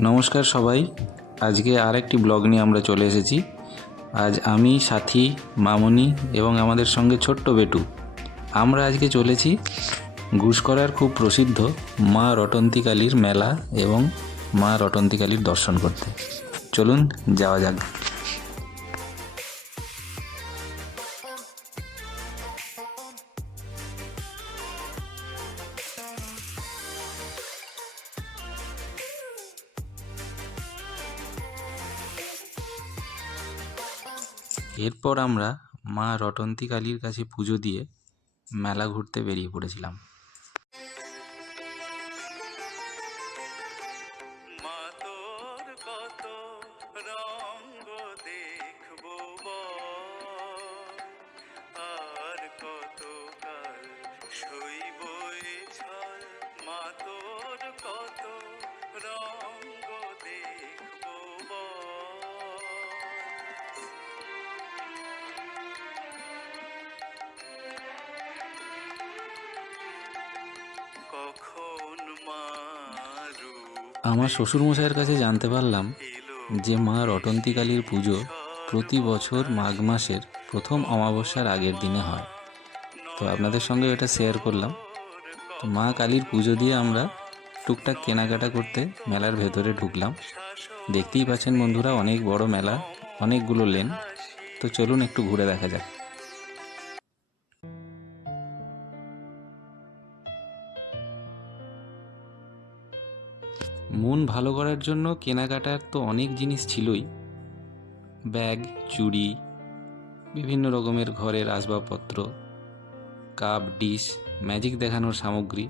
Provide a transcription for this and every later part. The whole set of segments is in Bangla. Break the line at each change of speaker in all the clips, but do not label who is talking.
নমস্কার সবাই। আজকে আরেকটি ব্লগ নিয়ে আমরা চলে এসেছি। আজ আমি, সাথী, মামনি এবং আমাদের সঙ্গে ছোট্ট বেটু। আমরা আজকে চলেছি ঘুষকরার খুব প্রসিদ্ধ মা রটন্তিকালীর মেলা এবং মা রটন্তিকালীর দর্শন করতে। চলুন যাওয়া যাক। এরপর আমরা মা রটন্তী কালীর কাছে পুজো দিয়ে মেলা ঘুরতে বেরিয়ে পড়েছিলাম। আমার শ্বশুরমশাইয়ের কাছে জানতে পারলাম যে মা রটন্তী কালীর পুজো প্রতি বছর মাঘ মাসের প্রথম অমাবস্যার আগের দিনে হয়। তো আপনাদের সঙ্গে এটা শেয়ার করলাম। তো মা কালীর পুজো দিয়ে আমরা টুকটাক কেনাকাটা করতে মেলার ভেতরে ঢুকলাম। দেখতেই পাচ্ছেন বন্ধুরা, অনেক বড় মেলা, অনেকগুলো লেন। তো চলুন একটু ঘুরে দেখা যাক। মন ভালো করার জন্য কেনাকাটার তো অনেক জিনিস ছিলই। ব্যাগ, চুড়ি, বিভিন্ন রকমের ঘরের আসবাবপত্র, কাপ, ডিশ, ম্যাজিক দেখানোর সামগ্রী।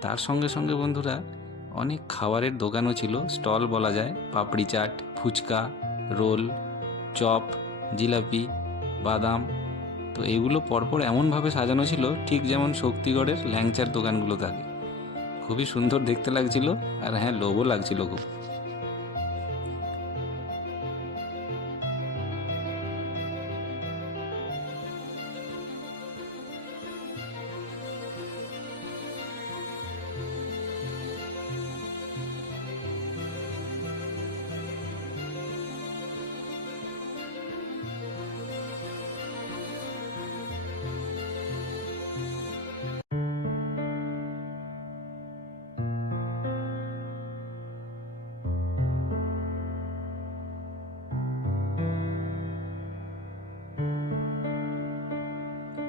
তার সঙ্গে সঙ্গে বন্ধুরা, অনেক খাবারের দোকানও ছিল, স্টল বলা যায়, পাপড়ি চাট, ফুচকা, রোল, চপ, জিলাপি, বাদাম। তো এগুলো পরপর এমনভাবে সাজানো ছিল, ঠিক যেমন শক্তিগড়ের ল্যাংচার দোকানগুলো থাকে। খুবই সুন্দর দেখতে লাগছিল আর হ্যাঁ লোভও লাগছিল খুব।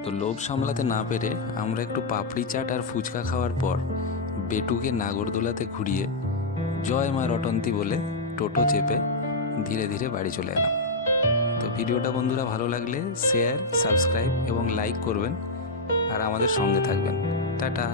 তো লোভ সামলাতে না পেরে আমরা একটু পাপড়ি চাট আর ফুচকা খাওয়ার পর বেটুকে নাগরদোলাতে ঘুরিয়ে জয় মা রটন্তি বলে টোটো চেপে ধীরে ধীরে বাড়ি চলে এলাম। তো ভিডিওটা বন্ধুরা ভালো লাগলে শেয়ার সাবস্ক্রাইব এবং লাইক করবেন আর আমাদের সঙ্গে থাকবেন। টাটা।